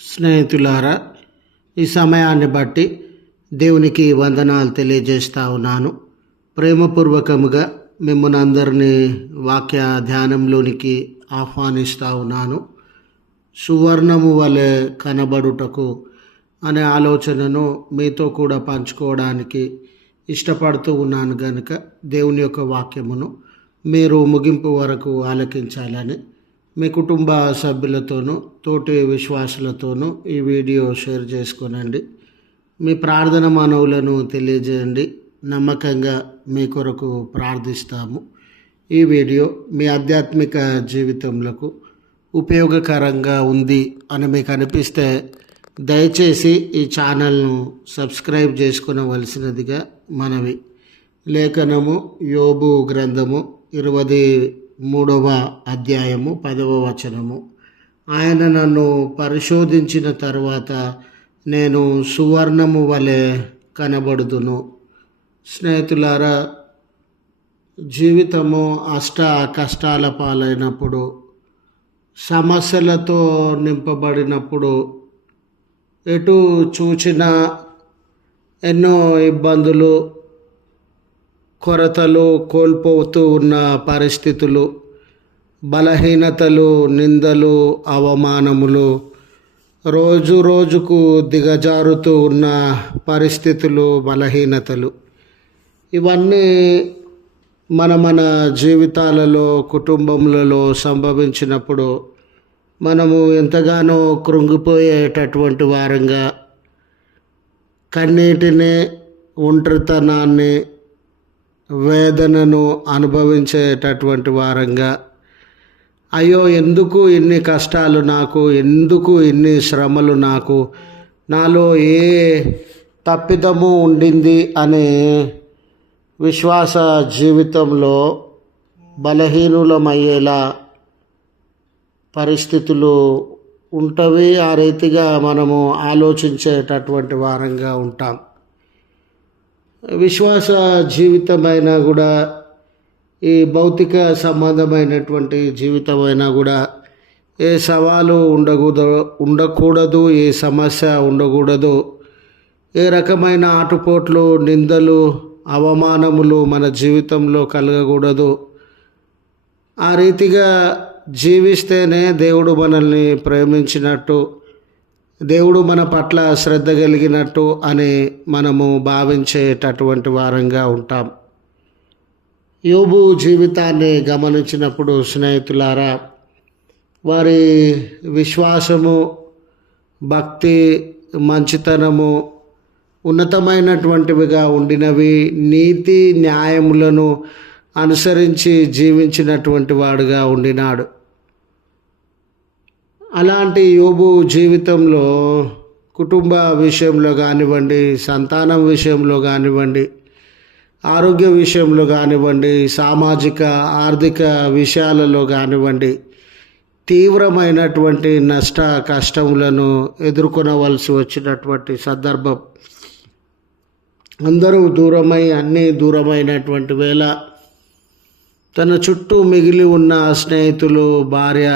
స్నేహితులారా, ఈ సమయాన్ని బట్టి దేవునికి వందనాలు తెలియజేస్తా ఉన్నాను. ప్రేమపూర్వకముగా మిమ్మల్ని అందరినీ వాక్య ధ్యానంలోనికి ఆహ్వానిస్తూ ఉన్నాను. సువర్ణము వలె కనబడుటకు అనే ఆలోచనను మీతో కూడా పంచుకోవడానికి ఇష్టపడుతూ ఉన్నాను కనుక దేవుని యొక్క వాక్యమును మీరు ముగింపు వరకు ఆలకించాలని మీ కుటుంబ సభ్యులతోనూ తోటి విశ్వాసులతోనూ ఈ వీడియో షేర్ చేసుకోనండి. మీ ప్రార్థన మనవులను తెలియజేయండి. నమ్మకంగా మీ కొరకు ప్రార్థిస్తాము. ఈ వీడియో మీ ఆధ్యాత్మిక జీవితంలో ఉపయోగకరంగా ఉంది అని మీకు అనిపిస్తే దయచేసి ఈ ఛానల్ను సబ్స్క్రైబ్ చేసుకునవలసినదిగా మనవి. లేఖనము యోబు గ్రంథము 23వ అధ్యాయము 10వ వచనము. ఆయన నన్ను పరిశోధించిన తర్వాత నేను సువర్ణము వలె కనబడుదును. స్నేహితులారా, జీవితము కష్టాల పాలైనప్పుడు, సమస్యలతో నింపబడినప్పుడు, ఎటు చూచిన ఎన్నో ఇబ్బందులు, కొరతలు, కోల్పోతూ ఉన్న పరిస్థితులు, బలహీనతలు, నిందలు, అవమానములు, రోజు రోజుకు దిగజారుతూ ఉన్న పరిస్థితులు, బలహీనతలు, ఇవన్నీ మన జీవితాలలో, కుటుంబములలో సంభవించినప్పుడు మనము ఎంతగానో కృంగిపోయేటటువంటి వారంగా, కన్నీటిని, ఒంటరితనాన్ని, వేదనను అనుభవించేటటువంటి వారంగా, అయ్యో ఎందుకు ఇన్ని కష్టాలు నాకు, ఎందుకు ఇన్ని శ్రమలు నాకు, నాలో ఏ తప్పిదము ఉండింది అనే విశ్వాస జీవితంలో బలహీనులమయ్యేలా పరిస్థితులు ఉంటవి. ఆ రీతిగా మనము ఆలోచించేటటువంటి వారంగా ఉంటాం. విశ్వాస జీవితమైనా కూడా, ఈ భౌతిక సంబంధమైనటువంటి జీవితమైనా కూడా ఏ సవాలు ఉండకూడదు, ఏ సమస్య ఉండకూడదు, ఏ రకమైన ఆటుపోట్లు, నిందలు, అవమానములు మన జీవితంలో కలగకూడదు. ఆ రీతిగా జీవిస్తేనే దేవుడు మనల్ని ప్రేమించినట్టు, దేవుడు మన పట్ల శ్రద్ధ కలిగినట్టు అని మనము భావించేటటువంటి వారంగా ఉంటాం. యోబు జీవితాన్ని గమనించినప్పుడు స్నేహితులారా, వారి విశ్వాసము, భక్తి, మంచితనము ఉన్నతమైనటువంటివిగా ఉండినవి. నీతి న్యాయములను అనుసరించి జీవించినటువంటి వాడుగా ఉండినాడు. అలాంటి యోబు జీవితంలో కుటుంబ విషయంలో కానివ్వండి, సంతానం విషయంలో కానివ్వండి, ఆరోగ్య విషయంలో కానివ్వండి, సామాజిక ఆర్థిక విషయాలలో కానివ్వండి, తీవ్రమైనటువంటి నష్ట కష్టములను ఎదుర్కొనవలసి వచ్చినటువంటి సందర్భం. అందరూ దూరమై, అన్నీ దూరమైనటువంటి వేళ తన చుట్టూ మిగిలి ఉన్న స్నేహితులు, భార్య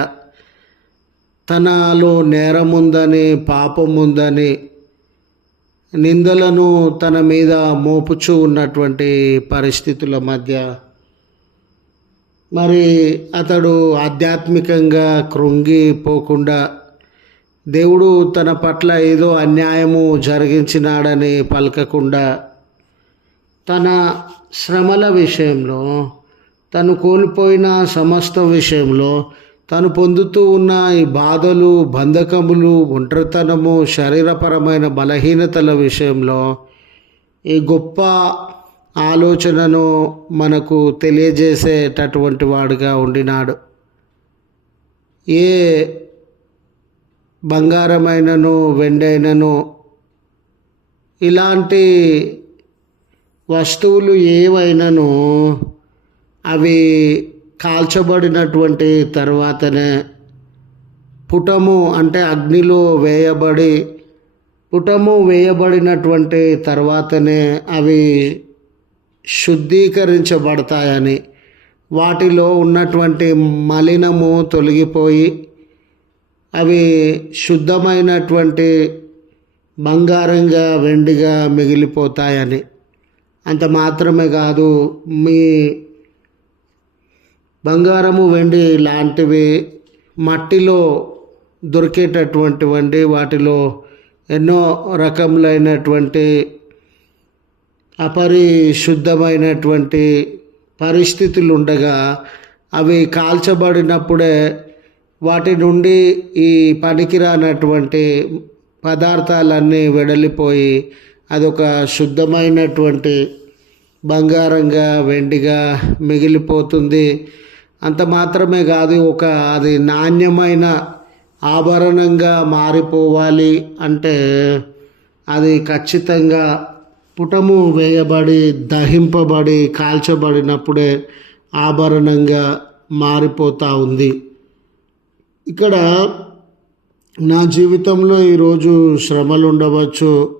తనలో నేరముందని, పాపముందని నిందలను తన మీద మోపుచూ ఉన్నటువంటి పరిస్థితుల మధ్య మరి అతడు ఆధ్యాత్మికంగా కృంగిపోకుండా, దేవుడు తన పట్ల ఏదో అన్యాయము జరిగించినాడని పలకకుండా, తన శ్రమల విషయంలో, తను కోల్పోయిన సమస్త విషయంలో, తను పొందుతూ ఉన్న ఈ బాధలు, బంధకములు, ఒంటరితనము, శరీరపరమైన బలహీనతల విషయంలో ఈ గొప్ప ఆలోచనను మనకు తెలియజేసేటటువంటి వాడుగా ఉండినాడు. ఏ బంగారమైనను, వెండైనను, ఇలాంటి వస్తువులు ఏవైనాను అవి కాల్చబడినటువంటి తర్వాతనే, పుటము అంటే అగ్నిలో వేయబడినటువంటి తర్వాతనే అవి శుద్ధీకరించబడతాయని, వాటిలో ఉన్నటువంటి మలినము తొలగిపోయి అవి శుద్ధమైనటువంటి బంగారంగా వెండిగా మిగిలిపోతాయని. అంత మాత్రమే కాదు, మీ బంగారము వెండి లాంటివి మట్టిలో దొరికేటటువంటివండి. వాటిలో ఎన్నో రకములైనటువంటి అపరిశుద్ధమైనటువంటి పరిస్థితులు ఉండగా అవి కాల్చబడినప్పుడే వాటి నుండి ఈ పనికిరానటువంటి పదార్థాలన్నీ వెడలిపోయి అదొక శుద్ధమైనటువంటి బంగారంగా వెండిగా మిగిలిపోతుంది. అంత మాత్రమే కాదు, అది నాణ్యమైన ఆభరణంగా మారిపోవాలి అంటే అది ఖచ్చితంగా పుటము వేయబడి దహింపబడి కాల్చబడినప్పుడే ఆభరణంగా మారిపోతూ ఉంది. ఇక్కడ నా జీవితంలో ఈరోజు శ్రమలు ఉండవచ్చు,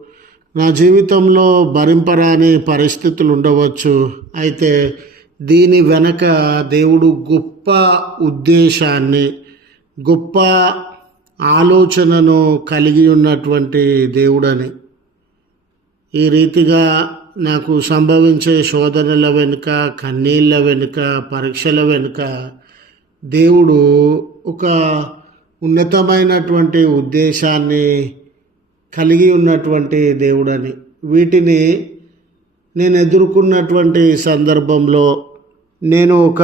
నా జీవితంలో భరింపరాని పరిస్థితులు ఉండవచ్చు. అయితే దీని వెనక దేవుడు గొప్ప ఉద్దేశాన్ని, గొప్ప ఆలోచనను కలిగి ఉన్నటువంటి దేవుడని. ఈ రీతిగా నాకు సంభవించే శోధనల వెనుక, కన్నీళ్ళ వెనుక, పరీక్షల వెనుక దేవుడు ఒక ఉన్నతమైనటువంటి ఉద్దేశాన్ని కలిగి ఉన్నటువంటి దేవుడని. వీటిని నేను ఎదుర్కొన్నటువంటి సందర్భంలో నేను ఒక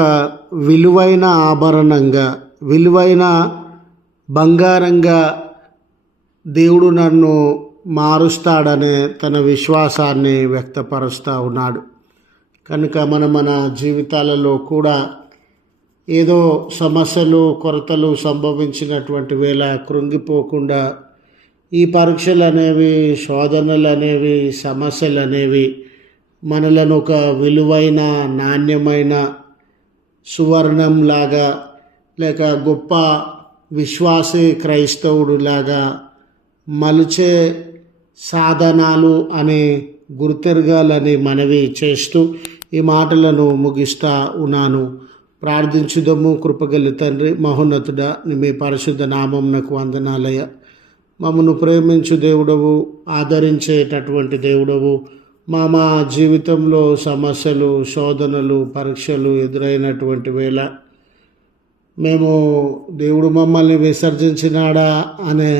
విలువైన ఆభరణంగా, విలువైన బంగారంగా దేవుడు నన్ను మారుస్తాడనే తన విశ్వాసాన్ని వ్యక్తపరుస్తూ ఉన్నాడు. కనుక మన జీవితాలలో కూడా ఏదో సమస్యలు, కొరతలు సంభవించినటువంటి వేళ కృంగిపోకుండా ఈ పరీక్షలు అనేవి, శోధనలు అనేవి, సమస్యలు అనేవి మనలను ఒక విలువైన, నాణ్యమైన సువర్ణంలాగా లేక గొప్ప విశ్వాసీ క్రైస్తవుడులాగా మలిచే సాధనాలు అని గుర్తెరగాలని మనవి చేస్తూ ఈ మాటలను ముగిస్తా ఉన్నాను. ప్రార్థించుదము. కృపగల తండ్రి, మహోన్నతుడా, మీ పరిశుద్ధ నామమునకు వందనాలయ. మమ్మను ప్రేమించు దేవుడవు, ఆదరించేటటువంటి దేవుడవు. మా జీవితంలో సమస్యలు, శోధనలు, పరీక్షలు ఎదురైనటువంటి వేళ మేము దేవుడు మమ్మల్ని విసర్జించినాడా అనే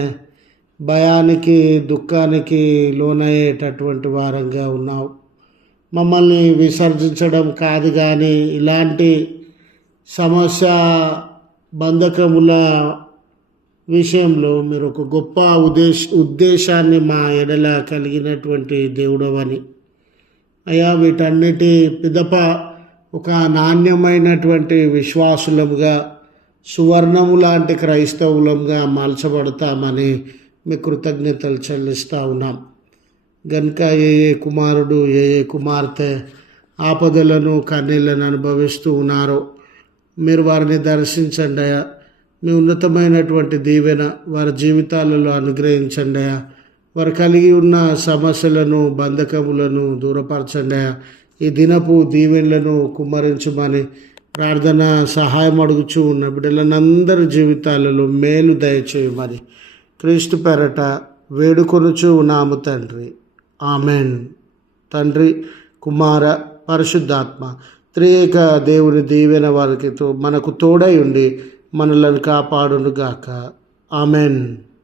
భయానికి, దుఃఖానికి లోనయ్యేటటువంటి వారంగా ఉన్నావు. మమ్మల్ని విసర్జించడం కాదు కానీ ఇలాంటి సమస్య బంధకముల విషయంలో మీరు ఒక గొప్ప ఉద్దేశాన్ని మా ఎడల కలిగినటువంటి దేవుడవని. అయ్యా, వీటన్నిటి పిదప ఒక నాణ్యమైనటువంటి విశ్వాసులముగా, సువర్ణము లాంటి క్రైస్తవులంగా మలచబడతామని మీ కృతజ్ఞతలు చెల్లిస్తూ ఉన్నాం. గనుక ఏ కుమారుడు, ఏ కుమార్తె ఆపదలను, కన్నీళ్లను అనుభవిస్తూ ఉన్నారో మీరు వారిని దర్శించండి అయ్యా. మీ ఉన్నతమైనటువంటి దీవెన వారి జీవితాలలో అనుగ్రహించండి అయ్యా. వారు కలిగి ఉన్న సమస్యలను, బంధకములను దూరపరచండి అయ్యా. ఈ దినపు దీవెనలను కుమ్మరించమని ప్రార్థన సహాయం అడుగుచూ ఉన్న బిడ్డలందరి జీవితాలలో మేలు దయచేయమని క్రీస్తు పేరట వేడుకొనుచూ ఉన్నాము తండ్రి. ఆమెన్. తండ్రి, కుమార, పరిశుద్ధాత్మ త్రియేక దేవుని దీవెన వారికి మనకు తోడై ఉండి మనలను కాపాడునుగాక. ఆమెన్.